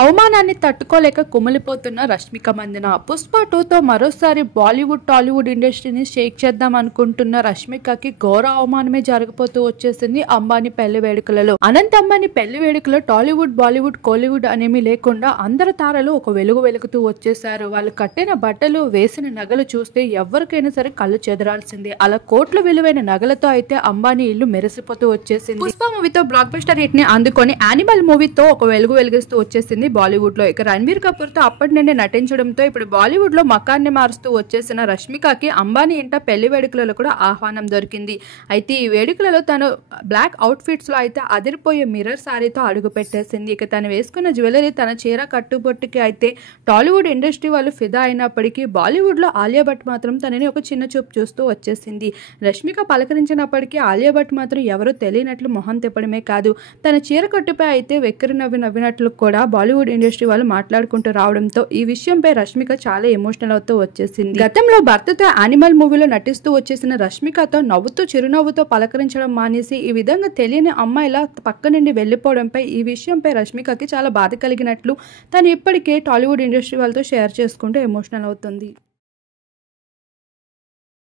అవమానాన్ని తట్టుకోలేక కుమిలిపోతున్న రష్మిక మందన. పుష్ప 2తో మరోసారి బాలీవుడ్ టాలీవుడ్ ఇండస్ట్రీని షేక్ చేద్దాం అనుకుంటున్న రష్మికకి ఘోర అవమానమే జరగబోతూ వచ్చేసింది అంబానీ పెళ్లి వేడుకలలో. అనంత్ అంబానీ పెళ్లి వేడుకలో టాలీవుడ్ బాలీవుడ్ కోలీవుడ్ అనేమి లేకుండా అందరు తారలు ఒక వెలుగు వెలుగుతూ వచ్చేసారు. వాళ్ళు కట్టిన బట్టలు వేసిన నగలు చూస్తే ఎవరికైనా సరే కళ్ళు చెదరాల్సిందే. అలా కోట్ల విలువైన నగలతో అయితే అంబానీ ఇల్లు మెరిసిపోతూ వచ్చేసింది. పుష్ప మూవీతో బ్లాక్ బస్టర్ హిట్ ని అందుకొని యానిమల్ మూవీతో ఒక వెలుగు వెలిగిస్తూ వచ్చేసింది బాలీవుడ్ లో. ఇక రణబీర్ కపూర్ తో అప్పటి నుండి నటించడంతో ఇప్పుడు బాలీవుడ్ లో మకాన్ని మారుస్తూ వచ్చేసిన రష్మికకి అంబానీ ఇంట పెళ్లి వేడుకలలో కూడా ఆహ్వానం దొరికింది. అయితే ఈ వేడుకలలో తను బ్లాక్ అవుట్ ఫిట్స్ లో అయితే అదిరిపోయే మిర్రర్ సారీతో అడుగు పెట్టేసింది. ఇక తను వేసుకున్న జ్యువెలరీ తన చీర కట్టుబొట్టుకి అయితే టాలీవుడ్ ఇండస్ట్రీ వాళ్ళు ఫిదా అయినప్పటికీ బాలీవుడ్ లో ఆలియా భట్ మాత్రం తనని ఒక చిన్న చూపు చూస్తూ వచ్చేసింది. రష్మిక పలకరించినప్పటికీ ఆలియా భట్ మాత్రం ఎవరో తెలియనట్లు మొహం తిప్పడమే కాదు, తన చీర కట్టుపై అయితే వెక్కిరి నవ్వినట్లు కూడా బాలీవుడ్ ఇండస్ట్రీ వాళ్ళు మాట్లాడుకుంటూ రావడంతో ఈ విషయంపై రష్మిక చాలా ఎమోషనల్ అవుతూ వచ్చేసింది. గతంలో భర్తతో యానిమల్ మూవీలో నటిస్తూ వచ్చేసిన రష్మికతో నవ్వుతూ చిరునవ్వుతో పలకరించడం మానేసి ఈ విధంగా తెలియని అమ్మాయిలా పక్క నుండి వెళ్లిపోవడంపై ఈ విషయంపై రష్మికకి చాలా బాధ కలిగినట్లు తను ఇప్పటికే టాలీవుడ్ ఇండస్ట్రీ వాళ్ళతో షేర్ చేసుకుంటూ ఎమోషనల్ అవుతుంది.